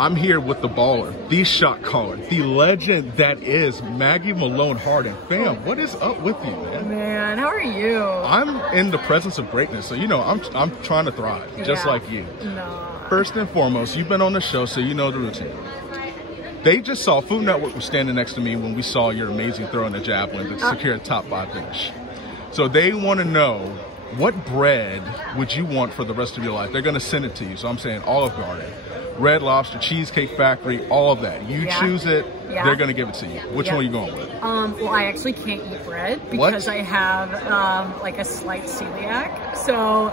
I'm here with the baller, the shot caller, the legend that is Maggie Malone-Hardin. Fam, what is up with you, man? Man, how are you? I'm in the presence of greatness, so you know I'm trying to thrive, just like you. No. First and foremost, you've been on the show, so you know the routine. They just saw Food Network was standing next to me when we saw your amazing throw in the javelin to secure a top 5 finish. So they want to know, what bread would you want for the rest of your life? They're going to send it to you. So I'm saying Olive Garden, Red Lobster, Cheesecake Factory, all of that. You choose it, they're going to give it to you. Which one are you going with? Well, I actually can't eat bread because I have like a slight celiac. So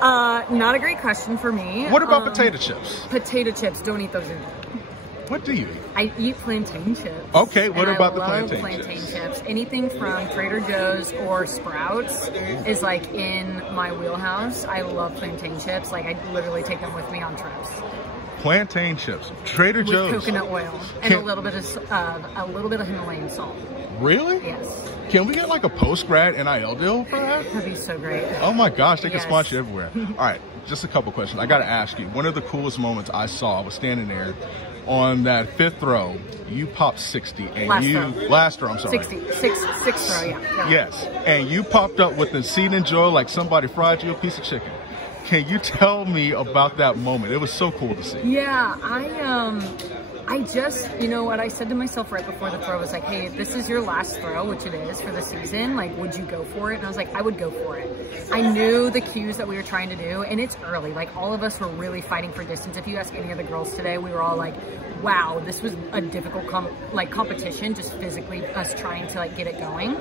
not a great question for me. What about potato chips? Potato chips, don't eat those either. What do you eat? I eat plantain chips. Okay, what about the plantain chips? chips? Anything from Trader Joe's or Sprouts is like in my wheelhouse. I love plantain chips. Like I literally take them with me on trips. Plantain chips, Trader Joe's, with coconut oil and a little bit of Himalayan salt. Really? Yes. Can we get like a post-grad NIL deal for that? That'd be so great. Oh my gosh, they can sponsor you everywhere. All right, just a couple questions. I got to ask you, one of the coolest moments I saw, I was standing there on that 5th throw, you popped 60 and last throw, I'm sorry. 6th throw, yeah. Yes, and you popped up with the seed and joy like somebody fried you a piece of chicken. Can you tell me about that moment? It was so cool to see. Yeah, I just, you know what I said to myself right before the throw was like, hey, if this is your last throw, which it is for the season, like, would you go for it? And I was like, I would go for it. I knew the cues that we were trying to do, and it's early. Like, all of us were really fighting for distance. If you ask any of the girls today, we were all like, wow, this was a difficult competition, just physically us trying to like get it going.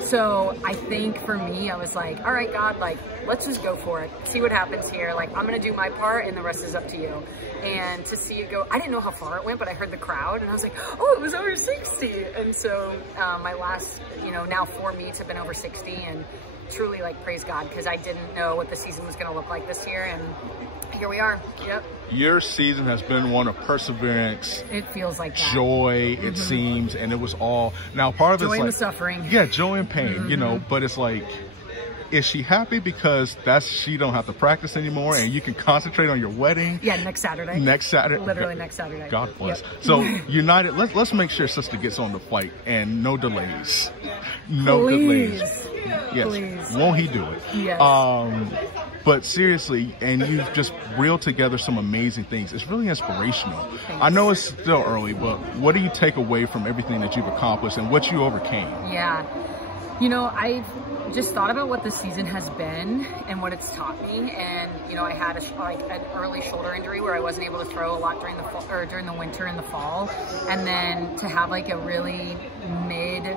So I think for me, I was like, all right, God, like, let's just go for it. See what happens here. Like, I'm going to do my part and the rest is up to you. And to see it go, I didn't know how far it went, but I heard the crowd and I was like, oh, it was over 60. And so my last, now 4 meets have been over 60 and truly like praise God, because I didn't know what the season was going to look like this year. And here we are. Yep. Your season has been one of perseverance. It feels like that. Joy, it seems, and it was all. Now, part of it's like joy and suffering. Yeah, joy and pain. But it's like, is she happy because she don't have to practice anymore and you can concentrate on your wedding? Yeah, next Saturday. Next Saturday. Literally next Saturday. God bless. Yep. So United, let's make sure sister gets on the flight and no delays. No delays. Yes. Please. Won't he do it? Yes. But seriously, and you've just reeled together some amazing things. It's really inspirational. Thanks. I know it's still early, but what do you take away from everything that you've accomplished and what you overcame? Yeah. I've just thought about what the season has been and what it's taught me. And, I had an early shoulder injury where I wasn't able to throw a lot during the fall, or during the winter and the fall. And then to have like a really mid,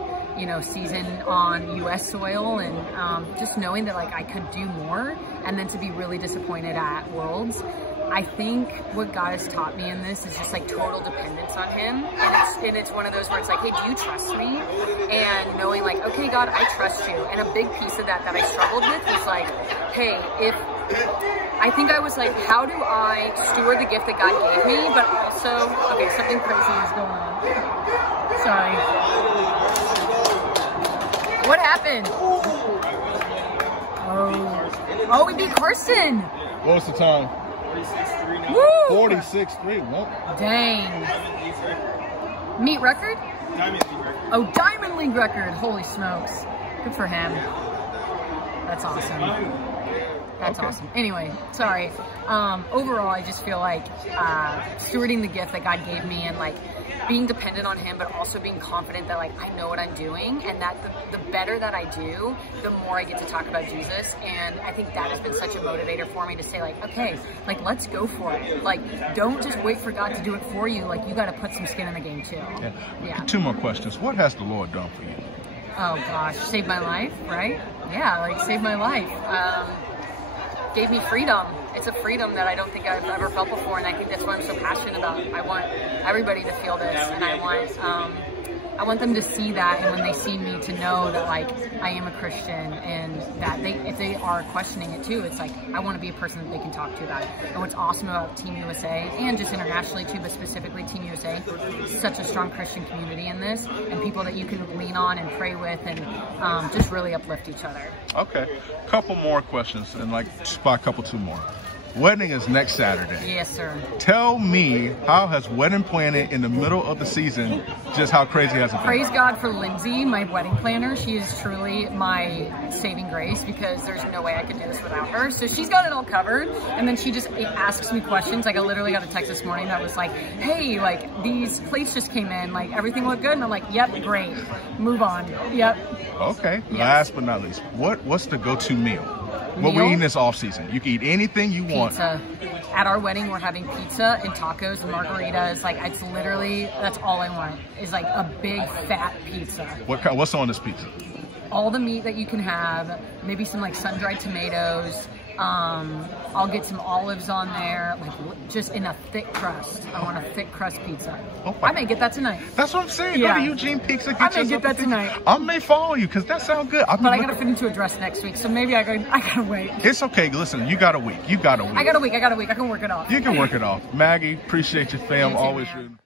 season on US soil and just knowing that like I could do more and then to be really disappointed at Worlds. I think what God has taught me in this is just like total dependence on him. And it's one of those where it's like, hey, do you trust me? And knowing like, okay, God, I trust you. And a big piece of that I struggled with was like, hey, I think I was like, how do I steward the gift that God gave me? But also, okay, something crazy is going on. Sorry. What happened? Oh, we beat Carson. What was the time? 46-3 Woo! 46-3. Nope. Dang. Meet record? Diamond League record. Oh, Diamond League record. Holy smokes. Good for him. That's awesome. That's awesome. Anyway, sorry. Overall, I just feel like stewarding the gift that God gave me and like being dependent on him, but also being confident that like I know what I'm doing, and that the better that I do, the more I get to talk about Jesus. And I think that has been such a motivator for me to say like, okay, like let's go for it. Like don't just wait for God to do it for you. Like you got to put some skin in the game too. Yeah. 2 more questions. What has the Lord done for you? Oh gosh, saved my life, right? Yeah, like saved my life. Gave me freedom. It's a freedom that I don't think I've ever felt before, and I think that's why I'm so passionate about. I want everybody to feel this, and I want them to see that, and when they see me, to know that like I am a Christian, and that if they are questioning it too, it's like I want to be a person that they can talk to about it. And what's awesome about Team USA, and just internationally too, but specifically Team USA, such a strong Christian community in this, and people that you can lean on and pray with, and just really uplift each other. Okay, couple more questions, and like just by a couple 2 more. Wedding is next Saturday. Yes, sir. Tell me, how has wedding planning in the middle of the season, just how crazy has it been? Praise God for Lindsay, my wedding planner. She is truly my saving grace because there's no way I could do this without her. So she's got it all covered. And then she just asks me questions. Like I literally got a text this morning that was like, hey, like these plates just came in, like everything looked good. And I'm like, yep, great. Move on. Yep. Okay. Yes. Last but not least, what's the go-to meal? What we're eating this off season? You can eat anything you want. Pizza. At our wedding, we're having pizza and tacos and margaritas. Like it's literally, that's all I want is like a big fat pizza. What's on this pizza? All the meat that you can have, maybe some like sun-dried tomatoes. I'll get some olives on there, like just in a thick crust. I want a thick crust pizza. Oh, I may get that tonight. That's what I'm saying. Yeah. Go to Eugene Pizza. I may get that tonight. I may follow you because that sounds good. But I gotta fit into a dress next week, so maybe I gotta wait. It's okay. Listen, you got a week. You got a week. I got a week. I can work it off. You can work it off. Maggie, appreciate you, fam. Always rooting.